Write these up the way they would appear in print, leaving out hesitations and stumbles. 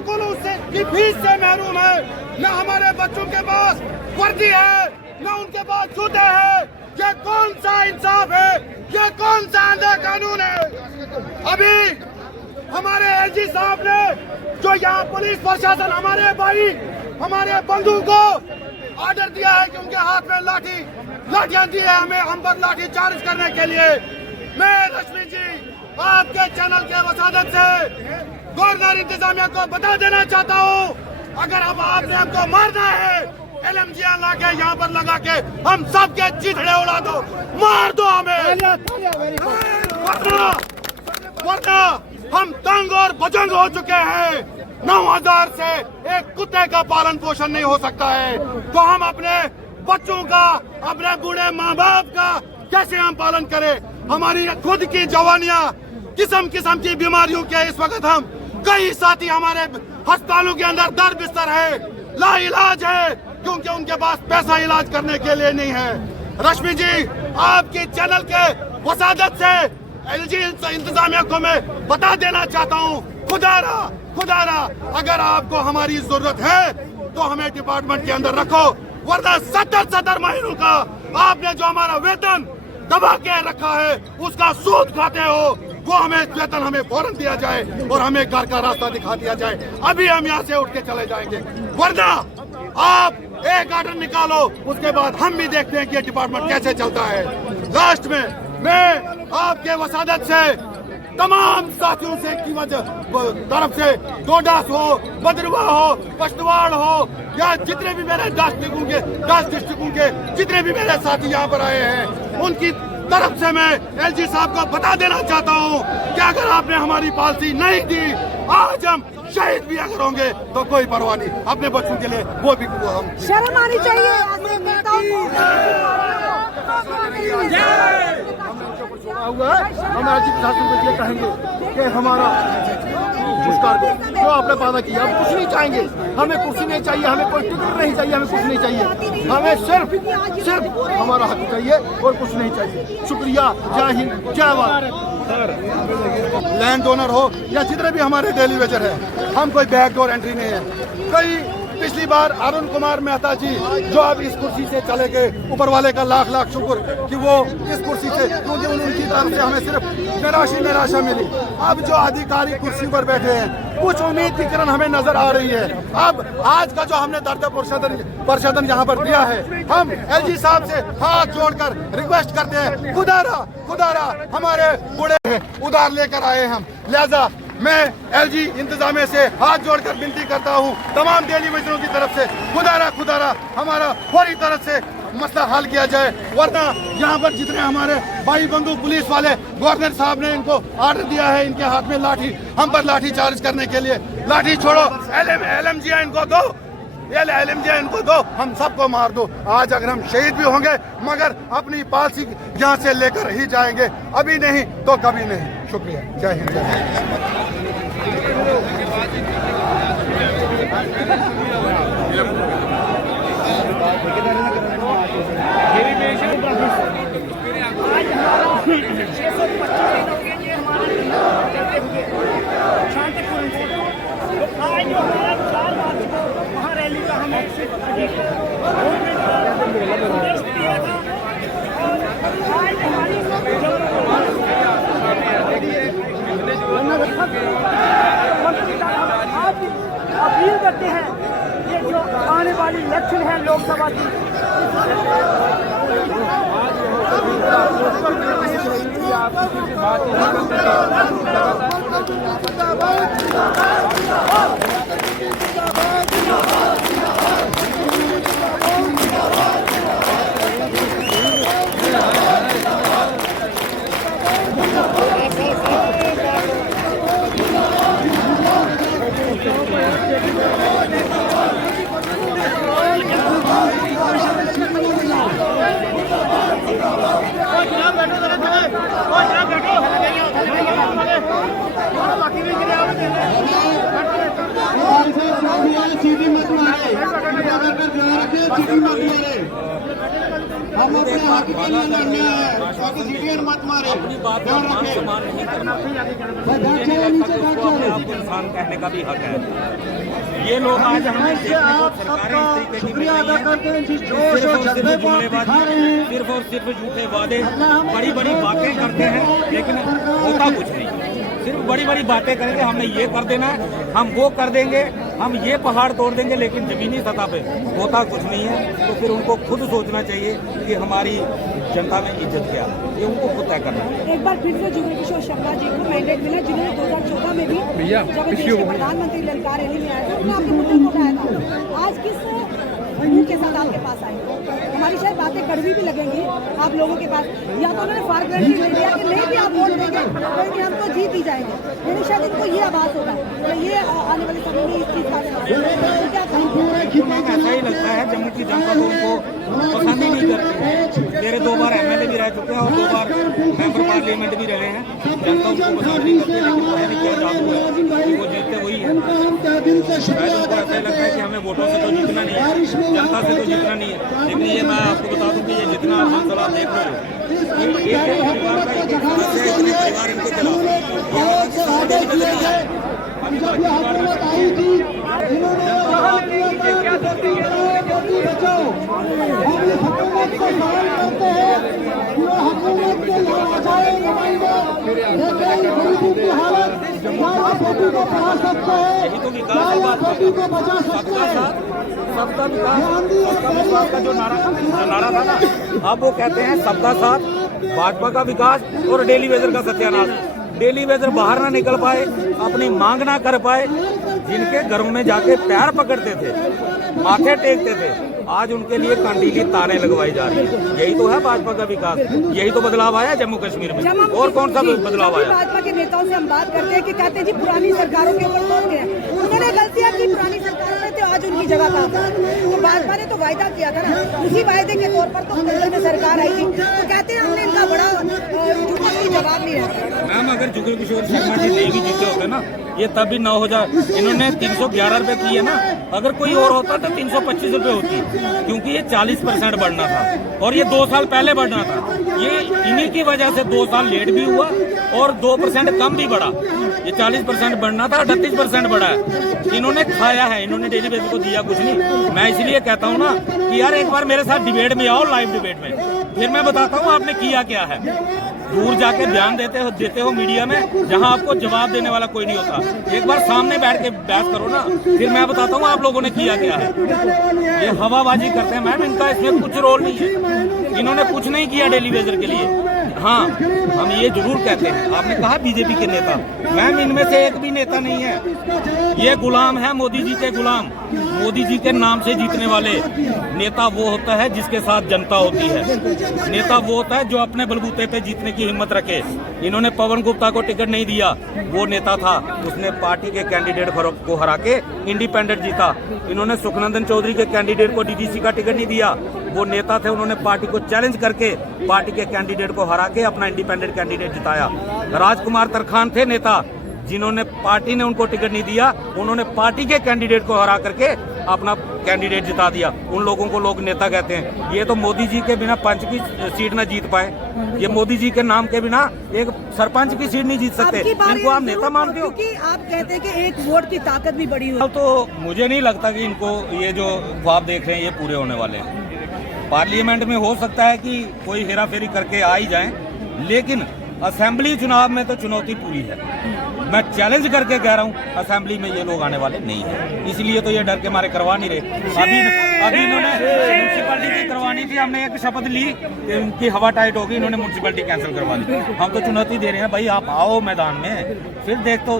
सुकून की फीस से महरूम है, न हमारे बच्चों के पास वर्दी है, न उनके पास जूते हैं। ये कौन सा इंसाफ है? ये कौन सा आंधा कानून है? अभी हमारे एलजी साहब ने जो यहाँ पुलिस प्रशासन हमारे भाई हमारे बंधु को ऑर्डर दिया है कि उनके हाथ में लाठियां दी है हमें हम पर लाठी चार्ज करने के लिए। मैं रश्मि जी आपके चैनल के वसादत से गवर्नर इंतजामिया को बता देना चाहता हूँ, अगर अब आपने हमको मारना है LMG लाके यहाँ पर लगा के हम सबके चिथड़े उड़ा दो, मार दो हमें, वरना हम तंग और बजंग हो चुके हैं। 9000 से एक कुत्ते का पालन पोषण नहीं हो सकता है, तो हम अपने बच्चों का, अपने बूढ़े माँ बाप का कैसे हम पालन करें? हमारी खुद की जवानियाँ किस्म किस्म की बीमारियों के इस वक्त हम कई साथी हमारे अस्पतालों के अंदर दर बिस्तर है, ला इलाज है, क्योंकि उनके पास पैसा इलाज करने के लिए नहीं है। रश्मि जी आपके चैनल के वसादत से LG इंतजामिया को मैं बता देना चाहता हूँ, खुदारा अगर आपको हमारी जरूरत है तो हमें डिपार्टमेंट के अंदर रखो, वरना 70 महीनों का आपने जो हमारा वेतन दबा के रखा है उसका सूद खाते हो, वो हमें वेतन हमें फौरन दिया जाए और हमें घर का रास्ता दिखा दिया जाए। अभी हम यहाँ से उठ के चले जाएंगे, वरना आप एक ऑर्डर निकालो, उसके बाद हम भी देखते हैं कि ये डिपार्टमेंट कैसे चलता है। लास्ट में मैं आपके वसादत से तमाम साथियों से की तरफ से डोडास हो, बदरवा हो, पश्तवाड़ हो, या जितने भी मेरे 10 डिस्ट्रिक्टों के जितने भी मेरे साथी यहाँ पर आए हैं, उनकी तरफ से मैं LG साहब को बता देना चाहता हूँ कि अगर आपने हमारी पॉलिसी नहीं दी, आज हम शहीद भी अगर होंगे तो कोई परवाह नहीं, अपने बच्चों के लिए वो भी हम शर्म आनी चाहिए। हुआ है, हम राज्य प्रशासन को ये कहेंगे कि हमारा पुरस्कार जो आपने वादा किया, हम कुछ नहीं चाहेंगे, हमें कुर्सी नहीं चाहिए, हमें कोई टिकट नहीं चाहिए, हमें कुछ नहीं चाहिए, हमें सिर्फ हमारा हक चाहिए और कुछ नहीं चाहिए। शुक्रिया, जय हिंद, जय भारत। लैंड ओनर हो या जितने भी हमारे डेली वेजर है, हम कोई बैकडोर एंट्री नहीं है। पिछली बार अरुण कुमार मेहता जी जो अब इस कुर्सी से चले गए, ऊपर वाले का लाख लाख शुक्र कि वो इस कुर्सी से, क्योंकि उनकी तरफ से हमें सिर्फ निराशा मिली। अब जो अधिकारी कुर्सी पर बैठे हैं, कुछ उम्मीद की किरण हमें नजर आ रही है। अब आज का जो हमने दर्द प्रशदन यहाँ पर दिया है, हम LG साहब से हाथ जोड़कर रिक्वेस्ट करते हैं, खुदारा हमारे बूढ़े उधार लेकर आए हम, लिहाजा मैं LG इंतजामिया से हाथ जोड़कर विनती करता हूँ तमाम डेली वेजरों की तरफ से, खुदारा हमारा फौरी तरह से मसला हल किया जाए, वरना यहाँ पर जितने हमारे भाई बंधु पुलिस वाले, गवर्नर साहब ने इनको ऑर्डर दिया है, इनके हाथ में लाठी, हम पर लाठी चार्ज करने के लिए, लाठी छोड़ो, LMG इनको दो, LMG इनको दो, हम सबको मार दो। आज अगर हम शहीद भी होंगे मगर अपनी पॉलिसी यहाँ से लेकर ही जाएंगे, अभी नहीं तो कभी नहीं। शुक्रिया, जय हिंद, जय भारत। अपील करते हैं, ये जो आने वाली इलेक्शन है लोकसभा की, बैठो सीटी मत मारे, हम अपने हक के लिए लड़ने हैं, ताकि सीटी मत मारे, ध्यान रखें। आपको इंसान कहने का भी हक है। ये लोग आज हमें शुक्रिया अदा करते हैं जिस जोश और जज्बे को आप दिखा रहे हैं। सिर्फ और सिर्फ झूठे वादे, बड़ी बड़ी बातें करते हैं, लेकिन होता कुछ नहीं। सिर्फ बड़ी बड़ी बातें करेंगे, हमने ये कर देना है, हम वो कर देंगे, हम ये पहाड़ तोड़ देंगे, लेकिन जमीनी सतह पे होता कुछ नहीं है। तो फिर उनको खुद सोचना चाहिए कि हमारी जनता में इज्जत क्या, ये उनको खुद तय करना है। एक बार फिर से जुगल किशोर शर्मा जी को मैंडेट मिला, जिन्होंने 2014 में भी जब देश के प्रधानमंत्री ललकार रैली में आए थे, उन्होंने आपके मुद्दे को उठाया था। आज किस मुंह के साथ आपके पास आए? हमारी शायद बातें कड़वी भी लगेंगी आप लोगों के पास, या तो उन्होंने फॉर गारंटी ले लिया कि नहीं भी आप वोट देंगे तो हम तो जीत ही जाएंगे, लेकिन शायद इनको ये आभास होगा तो ये आने वाले समय में इस चीज का क्या कहेंगे? ऐसा ही लगता है जम्मू की जनता तो उनको पसंद ही नहीं करती है। मेरे 2 बार MLA भी रह चुके हैं और 2 बार मेंबर पार्लियामेंट भी रहे हैं। जनता उनको पसंद नहीं करती, लेकिन पता नहीं क्या जादू है कि वो जीतते वही है। शायद उनको ऐसा ही लगता है कि हमें वोटों से तो जीतना नहीं है, जनता से तो जीतना नहीं है। लेकिन ये मैं आपको बता दूं कि ये जितना सिलसिला आप देख रहे हो, एक परिवार का एक परिवार इनके खिलाफ यही तो विकास सबका विकास का जो नारा था ना, अब वो कहते हैं सबका साथ, भाजपा का विकास और डेली वेजर का सत्यानाश। डेली वेजर बाहर ना निकल पाए, अपनी मांग ना कर पाए, जिनके घरों में जाके पैर पकड़ते थे, माथे टेकते थे, आज उनके लिए कंडीली तारें लगवाई जा रही है। यही तो है भाजपा का विकास, यही तो बदलाव आया जम्मू कश्मीर में। और कौन सा बदलाव आया? भाजपा के नेताओं से हम बात करते हैं कि कहते हैं जी पुरानी सरकारों के ऊपर कौन गया, उन्होंने गलतियां की, पुरानी सरकारों ने तो आज उनकी जगह कहा था। तो भाजपा ने तो वायदा किया था ना, उसी वायदे के तौर पर तो केंद्र में सरकार आई थी, तो कहते हैं हमने इनका बड़ा जवाब नहीं है। मैम अगर जुगल किशोर शर्मा जी नहीं भी जीते होते ना, ये तब भी 9,000, इन्होंने 311 रुपए किए ना, अगर कोई और होता तो 325 रुपए होती, क्योंकि ये 40% बढ़ना था और ये 2 साल पहले बढ़ना था। ये इन्हीं की वजह से 2 साल लेट भी हुआ और 2% कम भी बढ़ा। ये 40% बढ़ना था, 38% बढ़ा है। इन्होंने खाया है, इन्होंने डेली बेसिस को दिया कुछ नहीं। मैं इसलिए कहता हूँ ना कि यार एक बार मेरे साथ डिबेट में आओ, लाइव डिबेट में, फिर मैं बताता हूँ आपने किया क्या है। दूर जाके बयान देते हो मीडिया में, जहां आपको जवाब देने वाला कोई नहीं होता। एक बार सामने बैठ के बहस करो ना, फिर मैं बताता हूँ आप लोगों ने किया क्या है। ये हवाबाजी करते हैं मैम, इनका इसमें कुछ रोल नहीं है, इन्होंने कुछ नहीं किया डेली वेजर के लिए। हाँ, हम ये जरूर कहते हैं, आपने कहा बीजेपी के नेता, मैम इनमें से एक भी नेता नहीं है, ये गुलाम है मोदी जी के गुलाम। मोदी जी के नाम से जीतने वाले नेता वो होता है जिसके साथ जनता होती है। नेता वो होता है जो अपने बलबूते पे जीतने की हिम्मत रखे। इन्होंने पवन गुप्ता को टिकट नहीं दिया, वो नेता था, उसने पार्टी के कैंडिडेट को हरा के इंडिपेंडेंट जीता। इन्होंने सुखनंदन चौधरी के कैंडिडेट को डीडीसी का टिकट नहीं दिया, वो नेता थे, उन्होंने पार्टी को चैलेंज करके पार्टी के कैंडिडेट को हरा के अपना इंडिपेंडेंट कैंडिडेट जिताया। राजकुमार तरखान थे नेता, जिन्होंने पार्टी ने उनको टिकट नहीं दिया, उन्होंने पार्टी के कैंडिडेट को हरा करके अपना कैंडिडेट जिता दिया। उन लोगों को लोग नेता कहते हैं। ये तो मोदी जी के बिना पंच की सीट न जीत पाए, ये मोदी जी के नाम के बिना एक सरपंच की सीट नहीं जीत सकते। इनको आप नेता मानते हो? क्योंकि आप कहते हैं कि एक वोट की ताकत भी बड़ी हुई। तो मुझे नहीं लगता कि इनको ये जो ख्वाब देख रहे हैं ये पूरे होने वाले हैं। पार्लियामेंट में हो सकता है कि कोई हेरा फेरी करके आ ही जाए, लेकिन असेंबली चुनाव में तो चुनौती पूरी है। मैं चैलेंज करके कह रहा हूँ, असेंबली में ये लोग आने वाले नहीं है, इसलिए तो ये डर के मारे करवा नहीं रहे। अभी इन्होंने म्यूनसिपैलिटी की करवानी थी, हमने एक शपथ ली कि उनकी हवा टाइट होगी, इन्होंने म्यूनसिपैलिटी कैंसिल करवा दी। हम तो चुनौती दे रहे हैं, भाई आप आओ मैदान में, फिर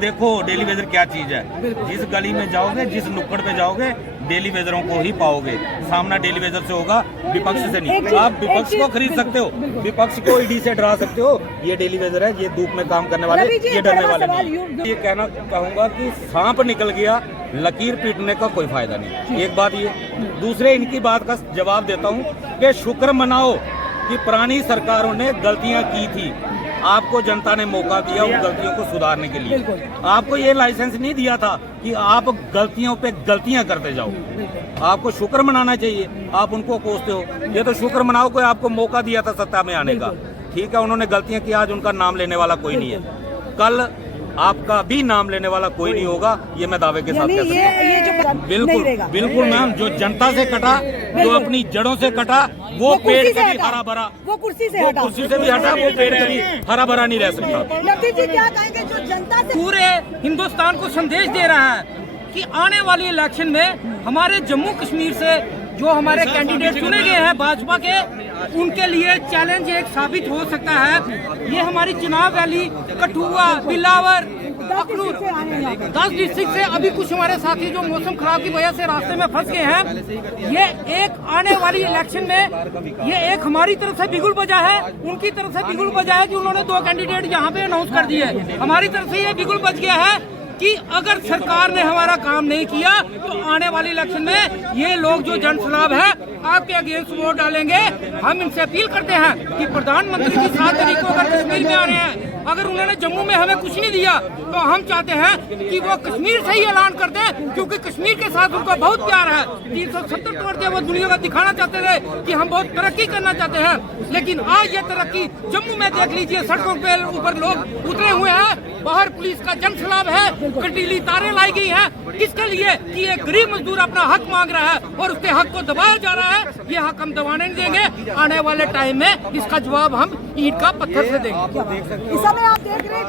देखो डेली वेजर क्या चीज है। जिस गली में जाओगे, जिस नुक्कड़ पे जाओगे, डेली वेजरों को ही पाओगे। सामना डेली वेजर से होगा, विपक्ष से नहीं। आप विपक्ष को खरीद सकते हो, विपक्ष को ईडी से डरा सकते हो, ये डेली वेजर है, ये धूप में काम करने वाले, ये डरने वाले नहीं। ये कहना कहूंगा कि सांप निकल गया, लकीर पीटने का कोई फायदा नहीं। एक बात ये, दूसरे इनकी बात का जवाब देता हूँ कि शुक्र मनाओ कि पुरानी सरकारों ने गलतियां की थी, आपको जनता ने मौका दिया उन गलतियों को सुधारने के लिए। आपको ये लाइसेंस नहीं दिया था कि आप गलतियों पे गलतियां करते जाओ। आपको शुक्र मनाना चाहिए, आप उनको कोसते हो। ये तो शुक्र मनाओ कोई आपको मौका दिया था सत्ता में आने का। ठीक है, उन्होंने गलतियां की, आज उनका नाम लेने वाला कोई नहीं है, कल आपका भी नाम लेने वाला कोई नहीं होगा, ये मैं दावे के साथ कह सकता हूं। ये जो बिल्कुल बिल्कुल मैम, जो जनता से कटा, जो अपनी जड़ों से कटा, वो पेड़ कभी हरा भरा, वो कुर्सी से वो हटा, कुर्सी से भी हटा, वो पेड़ कभी हरा भरा नहीं रह सकता। नबी जी क्या कहेंगे जो जनता से पूरे हिंदुस्तान को संदेश दे रहा है कि आने वाली इलेक्शन में हमारे जम्मू कश्मीर से जो हमारे कैंडिडेट चुने गए हैं भाजपा के, उनके लिए चैलेंज एक साबित हो सकता है। ये हमारी चुनाव रैली कठुआ, बिलावर, अखनूर 10 डिस्ट्रिक्ट से, अभी कुछ हमारे साथी जो मौसम खराब की वजह से रास्ते में फंस गए हैं, ये एक आने वाली इलेक्शन में ये एक हमारी तरफ से बिगुल बजा है, उनकी तरफ से बिगुल बजा है कि उन्होंने 2 कैंडिडेट यहाँ पे अनाउंस कर दिए। हमारी तरफ से ये बिगुल बज गया है कि अगर सरकार ने हमारा काम नहीं किया तो आने वाली इलेक्शन में ये लोग जो जन सलाब है आपके अगेंस्ट वोट डालेंगे। हम इनसे अपील करते हैं कि प्रधानमंत्री जी 7 तारीख को अगर कश्मीर में आ रहे हैं, अगर उन्होंने जम्मू में हमें कुछ नहीं दिया तो हम चाहते हैं कि वो कश्मीर से ही ऐलान कर दें, क्योंकि कश्मीर के साथ उनको बहुत प्यार है। 370 तोड़ के वो दुनिया को दिखाना चाहते थे कि हम बहुत तरक्की करना चाहते हैं, लेकिन आज ये तरक्की जम्मू में देख लीजिए, सड़कों पे ऊपर लोग उतरे हुए हैं, बाहर पुलिस का जनसलाब है, कटीली तारें लाई गई हैं, किसके लिए कि एक गरीब मजदूर अपना हक मांग रहा है और उसके हक को दबाया जा रहा है। ये हक हम दबाने नहीं देंगे। आने वाले टाइम में इसका जवाब हम ईंट का पत्थर से देंगे। इस समय आप देख रहे हैं